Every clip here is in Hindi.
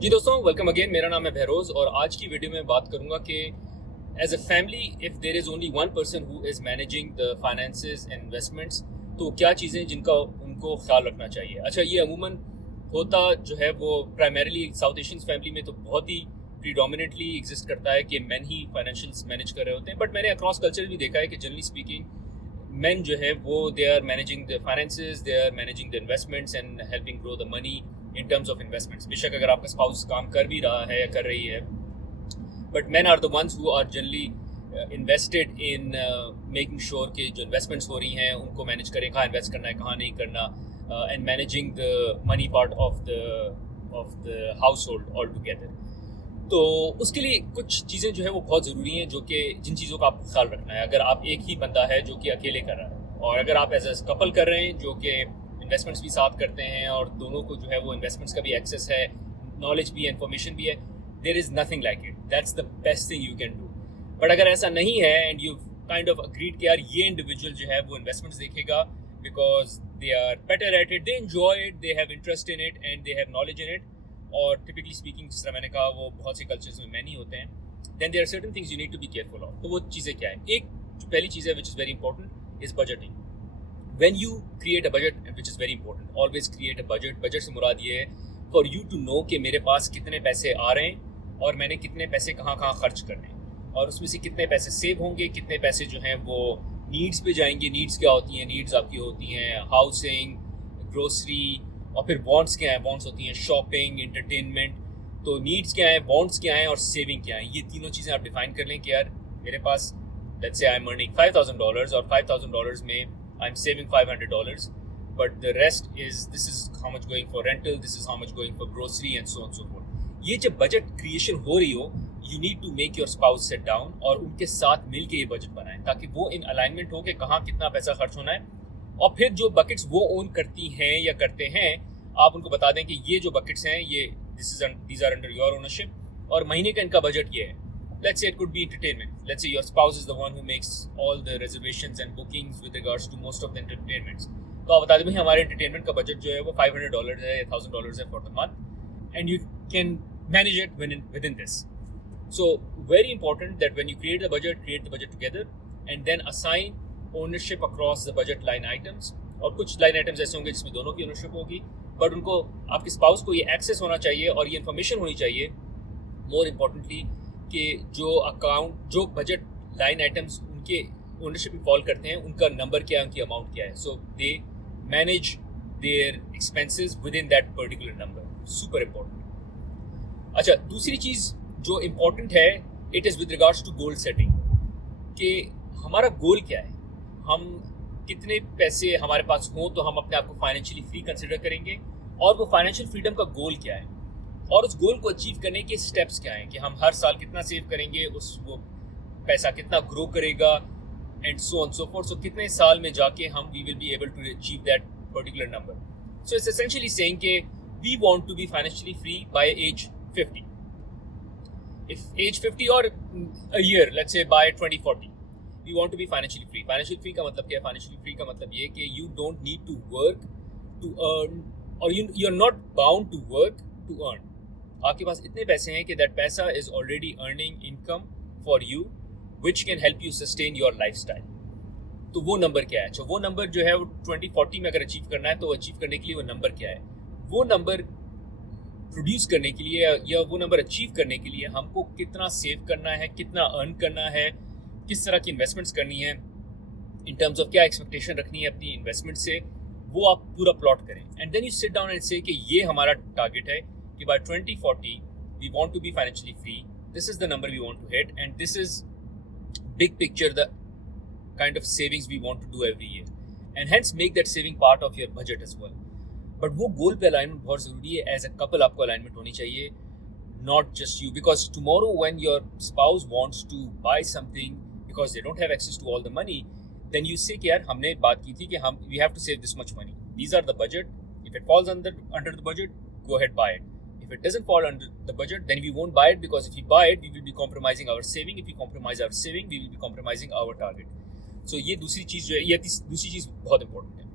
जी दोस्तों, वेलकम अगेन। मेरा नाम है बहरोज और आज की वीडियो में बात करूंगा कि as a family if there is only one person who is managing the finances and investments, तो क्या चीज़ें जिनका उनको ख्याल रखना चाहिए। अच्छा, ये अमूमन होता जो है वो प्राइमरीली साउथ एशियन फैमिली में तो बहुत ही प्रीडोमिनेटली एग्जिस्ट करता है कि मैन ही फाइनेंशियल्स मैनेज कर रहे होते हैं। बट मैंने अक्रॉस कल्चर भी देखा है कि जनरली स्पीकिंग men जो है वो they are managing the finances, they are managing the investments and helping grow the money in terms of investments. बेशक अगर आपका स्पाउस काम कर भी रहा है या कर रही है, but men are the ones who are generally invested in making sure कि जो इन्वेस्टमेंट्स हो रही हैं उनको मैनेज करें, कहाँ इन्वेस्ट करना है कहाँ नहीं करना, and managing the money part of the house hold all together. तो उसके लिए कुछ चीज़ें जो है वो बहुत ज़रूरी हैं, जो कि जिन चीज़ों का आपको ख्याल रखना है। अगर आप एक ही बंदा है जो कि अकेले कर रहा है, और अगर आप एज अ कपल कर रहे हैं जो कि इन्वेस्टमेंट्स भी साथ करते हैं और दोनों को जो है वो इन्वेस्टमेंट्स का भी एक्सेस है, नॉलेज भी है, इन्फॉर्मेशन भी है, there is nothing like it, that's the best thing you can do. But अगर ऐसा नहीं है and you kind of agreed कि यार ये इंडिविजुअल जो है वो इन्वेस्टमेंट्स देखेगा because they are better at it, they enjoy it, they have interest in it and they have knowledge in it, और टिपिकली स्पीकिंग जिस तरह मैंने कहा वो बहुत से कल्चर्स में मैन ही होते हैं, then there are certain things you need to be careful of. तो वो चीज़ें क्या है? एक जो पहली चीज़ है which is very important is budgeting. When you create a budget, which is very important, always create a budget. Budget से मुराद ये है फॉर यू टू नो कि मेरे पास कितने पैसे आ रहे हैं और मैंने कितने पैसे कहाँ कहाँ खर्च करने हैं, और उसमें से कितने पैसे सेव होंगे, कितने पैसे जो हैं वो नीड्स पे जाएंगे। नीड्स क्या होती हैं? नीड्स आपकी होती हैं हाउसिंग, ग्रोसरी, और फिर वांट्स क्या है? वांट्स होती हैं शॉपिंग, एंटरटेनमेंट। तो नीड्स क्या है, वांट्स क्या है और सेविंग क्या है, ये तीनों चीज़ें आप डिफाइन कर लें कि यार मेरे पास let's say I am earning $5,000 और $5,000 में I am saving $500, but the rest is this is how much going for rental, this is how much going for grocery and so on so forth. ये जब बजट क्रिएशन हो रही हो, you need to make your spouse set down और उनके साथ मिल के ये बजट बनाएं, ताकि वो इन अलाइनमेंट हो कि कहाँ कितना पैसा खर्च होना है। और फिर जो बकेट्स वो ओन करती हैं या करते हैं, आप उनको बता दें कि ये जो बकेट्स हैं ये these are under your ownership, और महीने का इनका बजट ये है। Let's say it could be entertainment. Let's say your spouse is the one who makes all the reservations and bookings with regards to most of the entertainments. तो आप बता दें भाई हमारे एंटरटेनमेंट का बजट जो है वो $500 है या $1,000 है for the month, and you can manage it within this. So very important that when you create the budget together and then assign ownership across the budget line items. और कुछ लाइन आइटम्स ऐसे होंगे जिसमें दोनों की ओनरशिप होगी, बट उनको आपके स्पाउस को ये एक्सेस होना चाहिए और ये इन्फॉर्मेशन होनी चाहिए, मोर इम्पोर्टेंटली, कि जो अकाउंट, जो बजट लाइन आइटम्स उनके ओनरशिप में फॉल करते हैं, उनका नंबर क्या है, उनकी अमाउंट क्या है। So they manage their expenses within that particular number. Super important. अच्छा, दूसरी चीज़ जो इम्पोर्टेंट है, it is with regards to goal setting, कि हमारा गोल क्या है, हम कितने पैसे हमारे पास हों तो हम अपने आप को फाइनेंशियली फ्री कंसिडर करेंगे, और वो फाइनेंशियल फ्रीडम का गोल क्या है, और उस गोल को अचीव करने के स्टेप्स क्या हैं, कि हम हर साल कितना सेव करेंगे, उस वो पैसा कितना ग्रो करेगा, and so on so forth. So कितने साल में जाके हम we will be able to achieve that particular number. So it's essentially saying कि we want to be financially free by age 50। If age 50 और a year, let's say by 2040 you want to be financially free. Financially free का मतलब क्या है? Financially free का मतलब ये कि you don't need to work to earn, or you're not bound to work to earn. आपके पास इतने पैसे हैं कि that पैसा is already earning income for you which can help you sustain your lifestyle. तो वो नंबर क्या है? अच्छा, वो नंबर जो है वो 2040 में अगर अचीव करना है, तो अचीव करने के लिए वो नंबर क्या है? वो नंबर प्रोड्यूस करने के लिए या वो नंबर अचीव करने के लिए हमको कितना सेव करना है, कितना अर्न करना है, किस तरह की इन्वेस्टमेंट्स करनी है, इन टर्म्स ऑफ क्या एक्सपेक्टेशन रखनी है अपनी इन्वेस्टमेंट से, वो आप पूरा प्लॉट करें। And then you sit down and say कि ये हमारा टारगेट है कि by 2040 we want to be financially free, this is the number we want to hit, and this is big picture, the kind of savings we want to do every year, and hence make that saving part of your budget as well. But वो गोल पे अलाइनमेंट बहुत ज़रूरी है। एज अ कपल आपको अलाइनमेंट होनी चाहिए, not just you, because tomorrow when your spouse wants to buy something because they don't have access to all the money, then you say कि यार हमने बात की थी कि हम we have to save this much money, these are the budget, if it falls under the budget, go ahead buy it, if it doesn't fall under the budget, then we won't buy it, because if we buy it we will be compromising our saving, if we compromise our saving we will be compromising our target. So ये दूसरी चीज़ जो है, ये दूसरी चीज़ बहुत इंपॉर्टेंट है।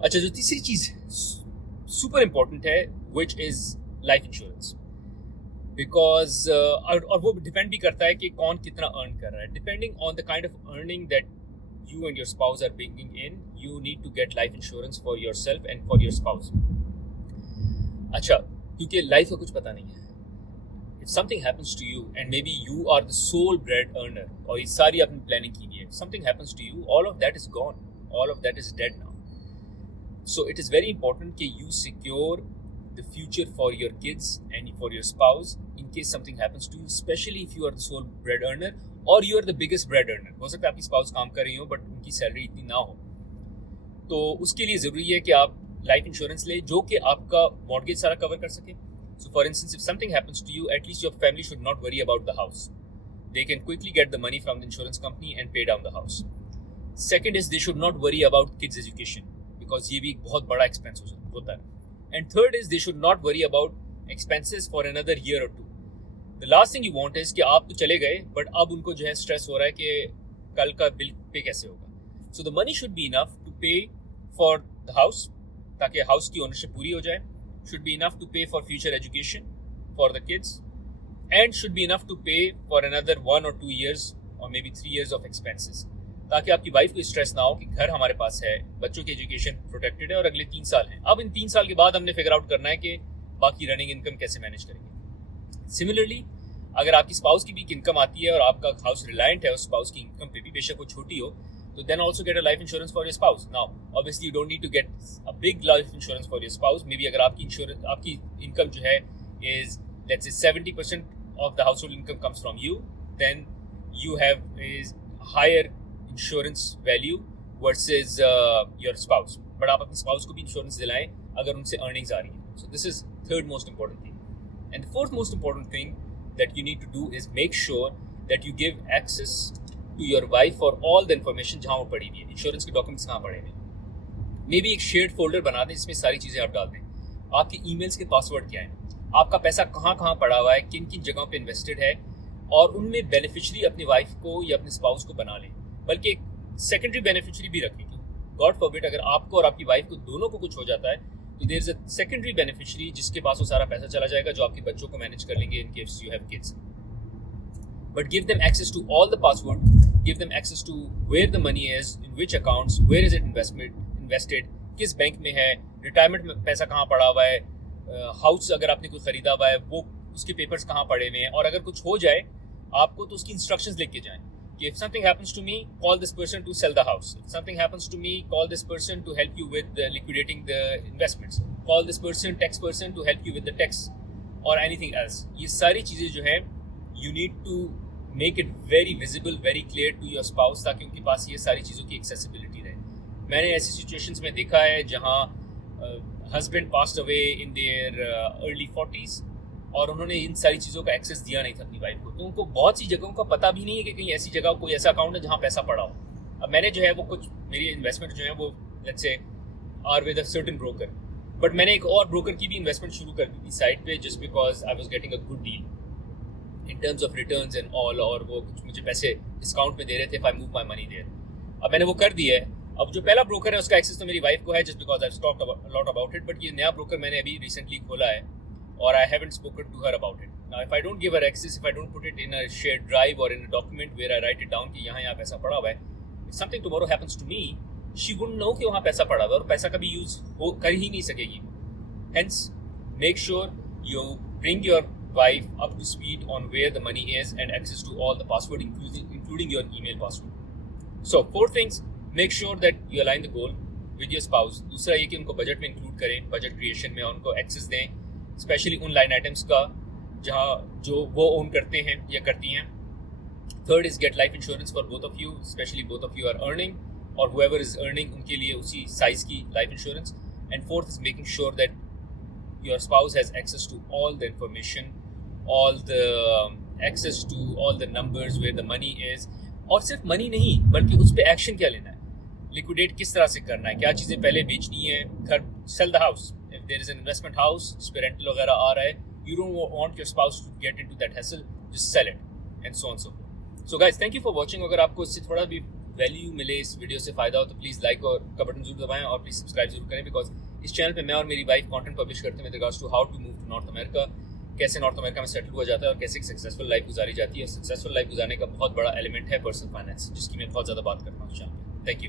अच्छा, जो तीसरी चीज़ सुपर इंपॉर्टेंट है, which is life insurance, because और वो डिपेंड भी करता है कि कौन कितना अर्न कर रहा है. Depending on the kind of earning that you and your spouse are bringing in, you need to get life insurance for yourself and for your spouse. अच्छा, क्योंकि लाइफ का कुछ पता नहीं है. If something happens to you and maybe you are the sole bread earner और ये सारी आपने प्लानिंग की हुई है, something happens to you, all of that is gone, all of that is dead now. So it is very important कि you secure the future for your kids and for your spouse in case something happens to you, especially if you are the sole bread earner और you are the biggest bread earner. हो सकता है आपकी स्पाउस काम कर रही हो बट उनकी सैलरी इतनी ना हो, तो उसके लिए ज़रूरी है कि आप लाइफ इंश्योरेंस ले जो कि आपका मॉर्गेज सारा कवर कर सके. So for instance if something happens to you, at least your family should not worry about the house. They can quickly get the money from the insurance company and pay down the house. Second is they should not worry about kids education, because ये भी एक बहुत बड़ा एक्सपेंस होता है. And third is they should not worry about expenses for another year और two. The last thing you want is कि आप तो चले गए बट अब उनको जो है स्ट्रेस हो रहा है कि कल का बिल पे कैसे होगा. So the money should be enough to pay for the house, ताकि हाउस की ओनरशिप पूरी हो जाए. Should be enough to pay for future education for the kids and should be enough to pay for another 1 or 2 years और maybe 3 years of expenses, ताकि आपकी वाइफ को स्ट्रेस ना हो कि घर हमारे पास है, बच्चों की एजुकेशन प्रोटेक्टेड है और अगले 3 साल हैं. अब इन 3 साल के बाद हमने फिगर आउट करना है कि बाकी रनिंग इनकम कैसे मैनेज करेंगे. सिमिलरली अगर आपकी स्पाउस की भी इनकम आती है और आपका हाउस रिलायंट है उस स्पाउस की इनकम पे भी, बेशक वो छोटी हो, तो then also get a life insurance for your spouse. Now obviously you don't need to get a big life insurance for your spouse. Maybe अगर आपकी इनकम जो है is let's say 70% of the household income comes from you, then you have is higher insurance value versus your spouse. But आप अपने स्पाउस को भी इंश्योरेंस दिलाएं अगर उनसे अर्निंग्स आ रही है. So this is third most important thing. And the fourth most important thing that you need to do is make sure that you give access to your wife for all the information जहाँ वो पड़ी हुई है. इंश्योरेंस के डॉक्यूमेंट्स कहाँ पड़े हुए हैं. मे बी एक शेयर्ड फोल्डर बना दें जिसमें सारी चीज़ें आप डाल दें. आपके ईमेल्स के पासवर्ड क्या हैं, आपका पैसा कहाँ कहाँ पड़ा हुआ है, किन किन जगहों पे इन्वेस्टेड है, और उनमें बेनिफिशरी अपनी वाइफ को या अपने स्पाउस को बना लें. बल्कि एक सेकेंडरी बेनिफिशरी भी रखें. गॉड फॉरबिड अगर आपको और आपकी वाइफ को दोनों को कुछ हो जाता है तो there is a secondary beneficiary जिसके पास वो सारा पैसा चला जाएगा, जो आपके बच्चों को मैनेज कर लेंगे in case you have kids. But give them access to all the password, give them access to where the money is, in which accounts, where is it invested, किस बैंक में है, रिटायरमेंट में पैसा कहाँ पड़ा हुआ है, हाउस अगर आपने कोई खरीदा हुआ है वो उसके पेपर्स कहाँ पड़े हुए हैं, और अगर कुछ हो जाए आपको तो उसकी इंस्ट्रक्शंस लिख के जाएं. If something happens to me, call this person to sell the house. If something happens to me, call this person to help you with liquidating the investments. Call this person, tax person, to help you with the tax or anything else. ये सारी चीज़ें जो हैं, you need to make it very visible, very clear to your spouse, ताकि उनके पास ये सारी चीज़ों की accessibility रहे. मैंने ऐसी situations में देखा है जहाँ husband passed away in their early 40s और उन्होंने इन सारी चीज़ों का एक्सेस दिया नहीं था अपनी वाइफ को, तो उनको बहुत सी जगहों का पता भी नहीं है कि कहीं ऐसी जगह कोई ऐसा अकाउंट है जहाँ पैसा पड़ा हो. अब मैंने जो है वो कुछ मेरी इन्वेस्टमेंट जो है वो let's say are with a certain broker, but मैंने एक और ब्रोकर की भी इन्वेस्टमेंट शुरू कर दी थी साइड पे, just because I was getting a good deal in terms of returns and all, और वो कुछ मुझे पैसे डिस्काउंट में दे रहे थे if I move my money there. अब मैंने वो कर दिया है. अब जो पहला ब्रोकर है उसका एक्सेस तो मेरी वाइफ को है just because I talked a lot about it, but ये नया ब्रोकर मैंने अभी रिसेंटली खोला है or I haven't spoken to her about it. Now if I don't give her access, if I don't put it in a shared drive or in a document where I write it down कि यहाँ पैसा पड़ा हुआ है, if something tomorrow happens to me, she wouldn't know कि वहाँ पैसा पड़ा हुआ है और पैसा कभी यूज कर ही नहीं सकेगी. Hence, make sure you bring your wife up to speed on where the money is and access to all the password, including your email password. So 4 things: make sure that you align the goal with your spouse. दूसरा ये कि उनको बजट में इंक्लूड करें, बजट क्रिएशन में उनको एक्सेस दें, स्पेशली उन लाइन आइटम्स का जहाँ जो वो ओन करते हैं या करती हैं. Third is get life insurance for both of you, specially both of you are earning, और whoever is earning उनके लिए उसी साइज की life insurance. And fourth is making sure that your spouse has access to all the information, all the access to all the numbers where the money is, और सिर्फ मनी नहीं बल्कि उस पर एक्शन क्या लेना है, लिक्विडेट किस तरह से करना है, क्या चीज़ें पहले बेचनी है, घर sell the house. If there is an investment house, जिस पे रेंटल वगैरह आ रहा है, you don't want your spouse to get into that hassle, just sell it, and so on and so forth. So guys, thank you for watching. अगर आपको इससे थोड़ा भी वैल्यू मिले, इस वीडियो से फ़ायदा हो, तो प्लीज़ लाइक और का बटन जरूर दबाएं और प्लीज़ सब्सक्राइब जरूर करें, बिकॉज इस चैनल पे मैं और मेरी वाइफ कंटेंट पब्लिश करते हैं with regards to how to move North America, कैसे नॉर्थ अमेरिका में सेटल हुआ जाता है और कैसे सक्सेसफुल लाइफ गुजारी जाती है। सक्सेसफुल लाइफ गुजारने का बहुत बड़ा एलिमेंट है पर्सनल फाइनेंस, जिसकी मैं बहुत ज़्यादा बात करता हूँ यहाँ पे।